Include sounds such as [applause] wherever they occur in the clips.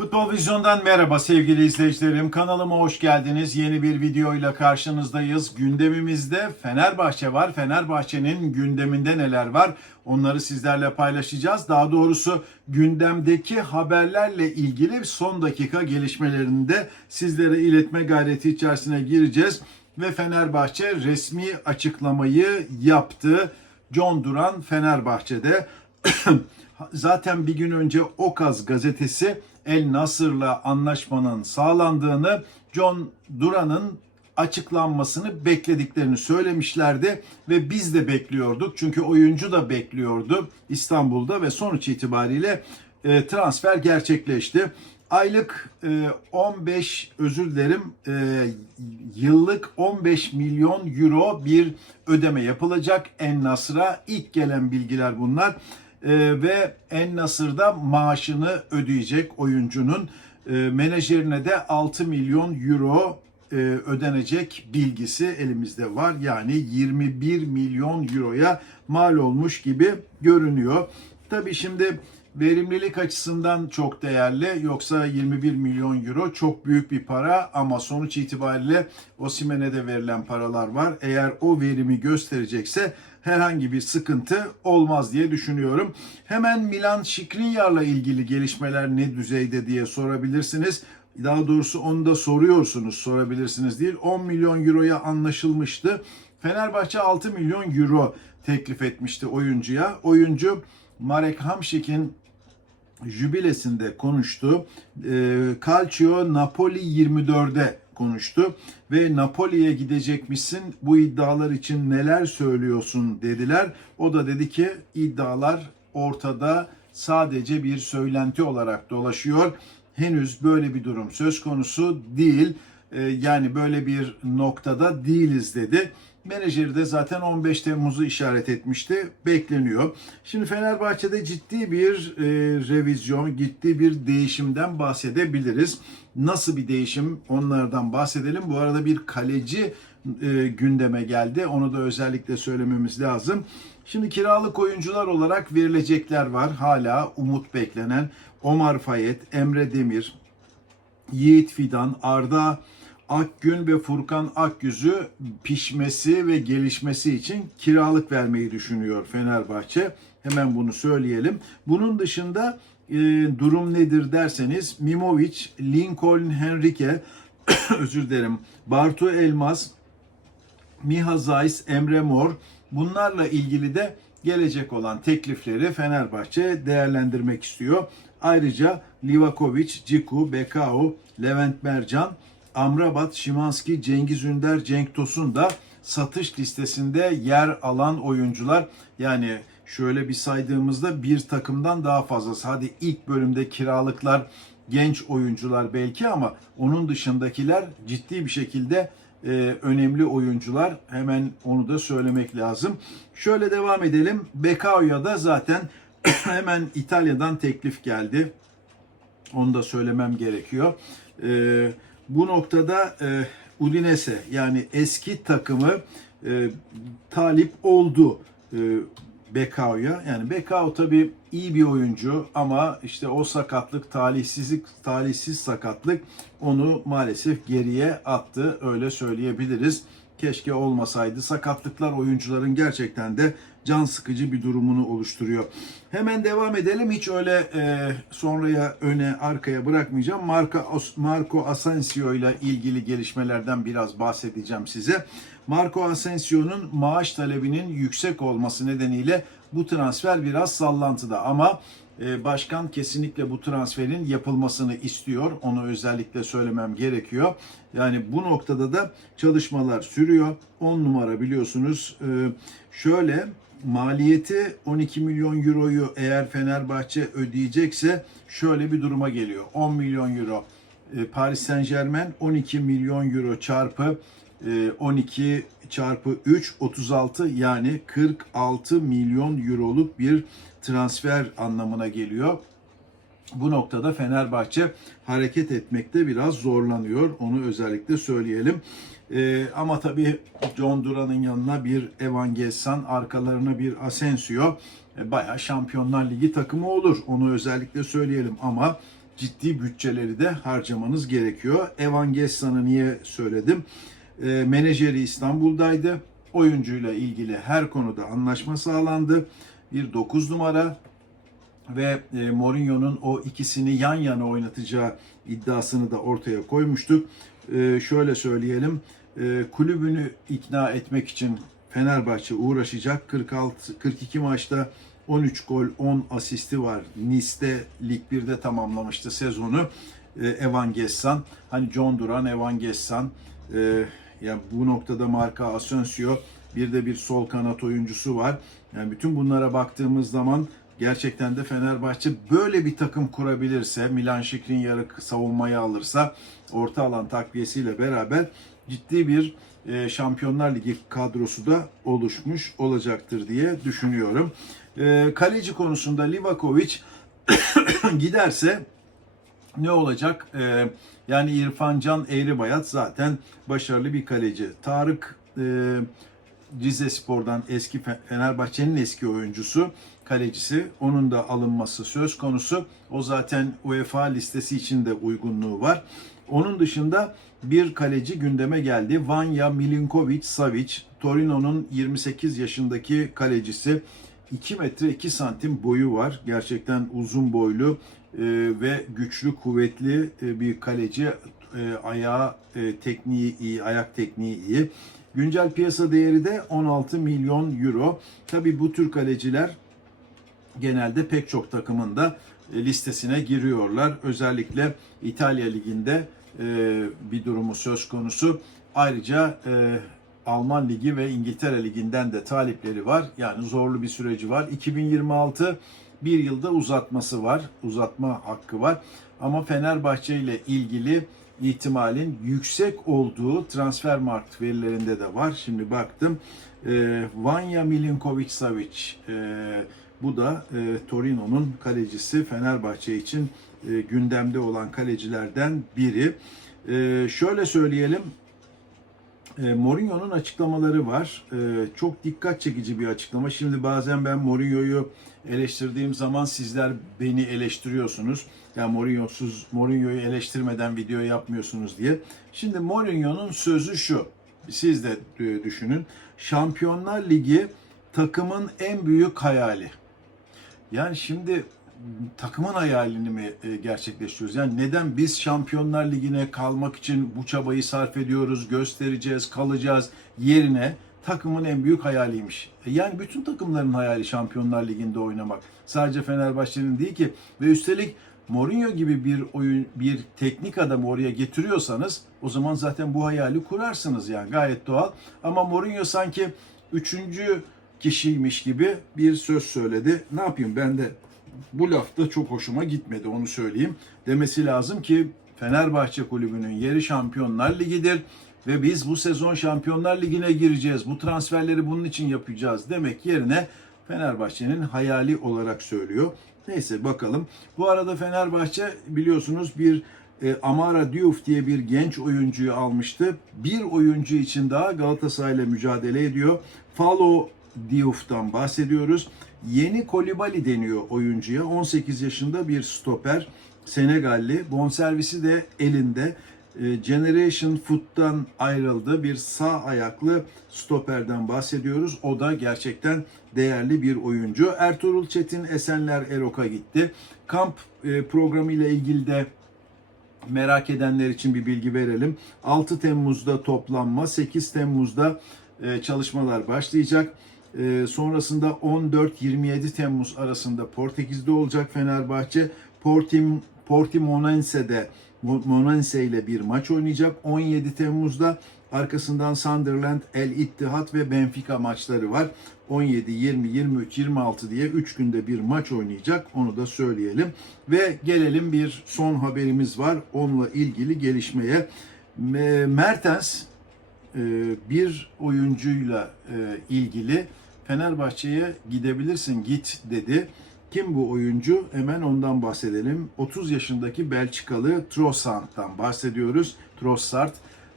Futbol Vizyon'dan merhaba sevgili izleyicilerim. Kanalıma hoş geldiniz. Yeni bir videoyla karşınızdayız. Gündemimizde Fenerbahçe var. Fenerbahçe'nin gündeminde neler var? Onları sizlerle paylaşacağız. Daha doğrusu gündemdeki haberlerle ilgili son dakika gelişmelerini de sizlere iletme gayreti içerisine gireceğiz. Ve Fenerbahçe resmi açıklamayı yaptı. John Duran Fenerbahçe'de [clears throat] zaten bir gün önce Okaz gazetesi El Nasır'la anlaşmanın sağlandığını John Duran'ın açıklanmasını beklediklerini söylemişlerdi ve biz de bekliyorduk. Çünkü oyuncu da bekliyordu İstanbul'da ve sonuç itibariyle e, transfer gerçekleşti. Aylık e, 15 özür dilerim e, yıllık 15 milyon euro bir ödeme yapılacak En Nasır'a. İlk gelen bilgiler bunlar. E, ve En Nasır'da maaşını ödeyecek oyuncunun e, menajerine de 6 milyon euro e, ödenecek bilgisi elimizde var. Yani 21 milyon euroya mal olmuş gibi görünüyor. Tabii şimdi verimlilik açısından çok değerli. Yoksa 21 milyon euro çok büyük bir para ama sonuç itibariyle Osimhen'e de verilen paralar var. Eğer o verimi gösterecekse herhangi bir sıkıntı olmaz diye düşünüyorum. Hemen Milan Skriniar'la ilgili gelişmeler ne düzeyde diye sorabilirsiniz. Daha doğrusu onu da soruyorsunuz, sorabilirsiniz değil. 10 milyon euroya anlaşılmıştı. Fenerbahçe 6 milyon euro teklif etmişti oyuncuya. Oyuncu Marek Hamšík'in jübilesinde konuştu. E, Calcio Napoli 24'de konuştu ve Napoli'ye gidecekmişsin bu iddialar için neler söylüyorsun dediler. O da dedi ki iddialar ortada sadece bir söylenti olarak dolaşıyor. Henüz böyle bir durum söz konusu değil. E, yani böyle bir noktada değiliz dedi. Menajeri de zaten 15 Temmuz'u işaret etmişti. Bekleniyor. Şimdi Fenerbahçe'de ciddi bir e, revizyon, ciddi bir değişimden bahsedebiliriz. Nasıl bir değişim onlardan bahsedelim. Bu arada bir kaleci e, gündeme geldi. Onu da özellikle söylememiz lazım. Şimdi kiralık oyuncular olarak verilecekler var. Hala umut beklenen Omar Fayet, Emre Demir, Yiğit Fidan, Arda Akgün ve Furkan Akgüz'ü pişmesi ve gelişmesi için kiralık vermeyi düşünüyor Fenerbahçe. Hemen bunu söyleyelim. Bunun dışında e, durum nedir derseniz Mimovic, Lincoln Henrique, [coughs] özür dilerim, Bartu Elmas, Miha Zeiss, Emre Mor bunlarla ilgili de gelecek olan teklifleri Fenerbahçe değerlendirmek istiyor. Ayrıca Livakovic, Ciku, Bekao, Levent Mercan, Amrabat, Şimanski, Cengiz Ünder, Cenk Tosun da satış listesinde yer alan oyuncular. Yani şöyle bir saydığımızda bir takımdan daha fazlası. Hadi ilk bölümde kiralıklar genç oyuncular belki ama onun dışındakiler ciddi bir şekilde e, önemli oyuncular. Hemen onu da söylemek lazım. Şöyle devam edelim. Bekao'ya da zaten [clears throat] hemen İtalya'dan teklif geldi. Onu da söylemem gerekiyor. E, bu noktada e, Udinese yani eski takımı e, talip oldu e, Bekao'ya. Yani Bekao tabii iyi bir oyuncu ama işte o sakatlık, talihsizlik, talihsiz sakatlık onu maalesef geriye attı. Öyle söyleyebiliriz. Keşke olmasaydı. Sakatlıklar oyuncuların gerçekten de can sıkıcı bir durumunu oluşturuyor. Hemen devam edelim. Hiç öyle e, sonraya öne arkaya bırakmayacağım. Marco, Marco Asensio ile ilgili gelişmelerden biraz bahsedeceğim size. Marco Asensio'nun maaş talebinin yüksek olması nedeniyle bu transfer biraz sallantıda ama e, başkan kesinlikle bu transferin yapılmasını istiyor. Onu özellikle söylemem gerekiyor. Yani bu noktada da çalışmalar sürüyor. 10 numara biliyorsunuz e, şöyle maliyeti 12 milyon euroyu eğer Fenerbahçe ödeyecekse şöyle bir duruma geliyor. 10 milyon euro e, Paris Saint Germain 12 milyon euro çarpı 12 çarpı 3 36 yani 46 milyon euroluk bir transfer anlamına geliyor. Bu noktada Fenerbahçe hareket etmekte biraz zorlanıyor. Onu özellikle söyleyelim. Ee, ama tabii John Duran'ın yanına bir Evan Gessan, arkalarına bir Asensio e, bayağı Şampiyonlar Ligi takımı olur. Onu özellikle söyleyelim ama ciddi bütçeleri de harcamanız gerekiyor. Evan Gessan'ı niye söyledim? E, menajeri İstanbul'daydı. Oyuncuyla ilgili her konuda anlaşma sağlandı. Bir 9 numara ve e, Mourinho'nun o ikisini yan yana oynatacağı iddiasını da ortaya koymuştuk. E, şöyle söyleyelim, e, kulübünü ikna etmek için Fenerbahçe uğraşacak. 46 42 maçta 13 gol, 10 asisti var. Nice'de Lig 1'de tamamlamıştı sezonu. E, Evan Gessan, hani John Duran, Evan Gessan, e, ya bu noktada Marka Asensio, bir de bir sol kanat oyuncusu var. Yani bütün bunlara baktığımız zaman gerçekten de Fenerbahçe böyle bir takım kurabilirse, Milan Skriniar'ı savunmaya alırsa, orta alan takviyesiyle beraber ciddi bir e, Şampiyonlar Ligi kadrosu da oluşmuş olacaktır diye düşünüyorum. E, kaleci konusunda Livakovic [coughs] giderse ne olacak? E, yani İrfan Can Eğribayat zaten başarılı bir kaleci. Tarık Rize Spor'dan eski Fenerbahçe'nin eski oyuncusu, kalecisi. Onun da alınması söz konusu. O zaten UEFA listesi için de uygunluğu var. Onun dışında bir kaleci gündeme geldi. Vanya Milinkovic Savic, Torino'nun 28 yaşındaki kalecisi. 2 metre 2 santim boyu var. Gerçekten uzun boylu e, ve güçlü, kuvvetli e, bir kaleci. E, ayağı tekniği iyi, ayak tekniği iyi. Güncel piyasa değeri de 16 milyon euro. Tabi bu tür kaleciler genelde pek çok takımın da e, listesine giriyorlar. Özellikle İtalya Ligi'nde e, bir durumu söz konusu. Ayrıca e, Alman Ligi ve İngiltere Ligi'nden de talipleri var. Yani zorlu bir süreci var. 2026 bir yılda uzatması var. Uzatma hakkı var. Ama Fenerbahçe ile ilgili ihtimalin yüksek olduğu transfer markt verilerinde de var. Şimdi baktım. E, Vanya Milinkovic Savic e, bu da e, Torino'nun kalecisi Fenerbahçe için e, gündemde olan kalecilerden biri. E, şöyle söyleyelim. E, Mourinho'nun açıklamaları var. E, çok dikkat çekici bir açıklama. Şimdi bazen ben Mourinho'yu eleştirdiğim zaman sizler beni eleştiriyorsunuz. Ya Mourinho'suz Mourinho'yu eleştirmeden video yapmıyorsunuz diye. Şimdi Mourinho'nun sözü şu. Siz de düşünün. Şampiyonlar Ligi takımın en büyük hayali. Yani şimdi takımın hayalini mi e, gerçekleştiriyoruz? Yani neden biz Şampiyonlar Ligi'ne kalmak için bu çabayı sarf ediyoruz, göstereceğiz, kalacağız yerine takımın en büyük hayaliymiş. E, Yani bütün takımların hayali Şampiyonlar Ligi'nde oynamak. Sadece Fenerbahçe'nin değil ki ve üstelik Mourinho gibi bir oyun bir teknik adamı oraya getiriyorsanız o zaman zaten bu hayali kurarsınız yani gayet doğal. Ama Mourinho sanki üçüncü kişiymiş gibi bir söz söyledi. Ne yapayım ben de bu laf da çok hoşuma gitmedi onu söyleyeyim. Demesi lazım ki Fenerbahçe kulübünün yeri Şampiyonlar Ligi'dir ve biz bu sezon Şampiyonlar Ligi'ne gireceğiz. Bu transferleri bunun için yapacağız demek yerine Fenerbahçe'nin hayali olarak söylüyor. Neyse bakalım. Bu arada Fenerbahçe biliyorsunuz bir e, Amara Diouf diye bir genç oyuncuyu almıştı. Bir oyuncu için daha Galatasaray'la mücadele ediyor. Falo Diouf'tan bahsediyoruz. Yeni Kolibali deniyor oyuncuya. 18 yaşında bir stoper. Senegalli. Bonservisi de elinde. E, Generation Foot'tan ayrıldı. Bir sağ ayaklı stoperden bahsediyoruz. O da gerçekten değerli bir oyuncu. Ertuğrul Çetin Esenler Erok'a gitti. Kamp e, programı ile ilgili de merak edenler için bir bilgi verelim. 6 Temmuz'da toplanma, 8 Temmuz'da e, çalışmalar başlayacak. E, sonrasında 14-27 Temmuz arasında Portekiz'de olacak Fenerbahçe. Portim, Portimonense'de Monense ile bir maç oynayacak. 17 Temmuz'da arkasından Sunderland, El İttihat ve Benfica maçları var. 17, 20, 23, 26 diye 3 günde bir maç oynayacak. Onu da söyleyelim. Ve gelelim bir son haberimiz var. Onunla ilgili gelişmeye. Mertens bir oyuncuyla e, ilgili Fenerbahçe'ye gidebilirsin git dedi. Kim bu oyuncu? Hemen ondan bahsedelim. 30 yaşındaki Belçikalı Trossard'dan bahsediyoruz. Trossard.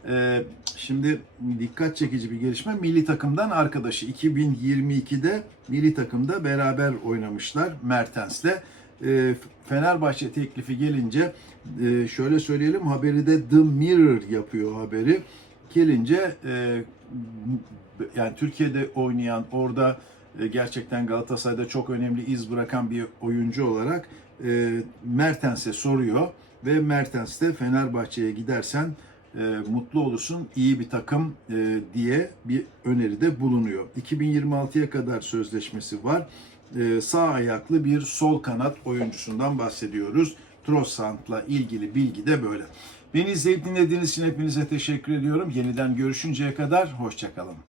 Ee, şimdi dikkat çekici bir gelişme. Milli takımdan arkadaşı. 2022'de milli takımda beraber oynamışlar Mertens'le. Ee, Fenerbahçe teklifi gelince e, şöyle söyleyelim haberi de The Mirror yapıyor haberi. Gelince e, yani Türkiye'de oynayan orada e, gerçekten Galatasaray'da çok önemli iz bırakan bir oyuncu olarak e, Mertens'e soruyor ve Mertens de Fenerbahçe'ye gidersen e, mutlu olursun, iyi bir takım e, diye bir öneride bulunuyor. 2026'ya kadar sözleşmesi var. E, sağ ayaklı bir sol kanat oyuncusundan bahsediyoruz. Trossard'la ilgili bilgi de böyle. Beni izleyip dinlediğiniz için hepinize teşekkür ediyorum. Yeniden görüşünceye kadar hoşçakalın.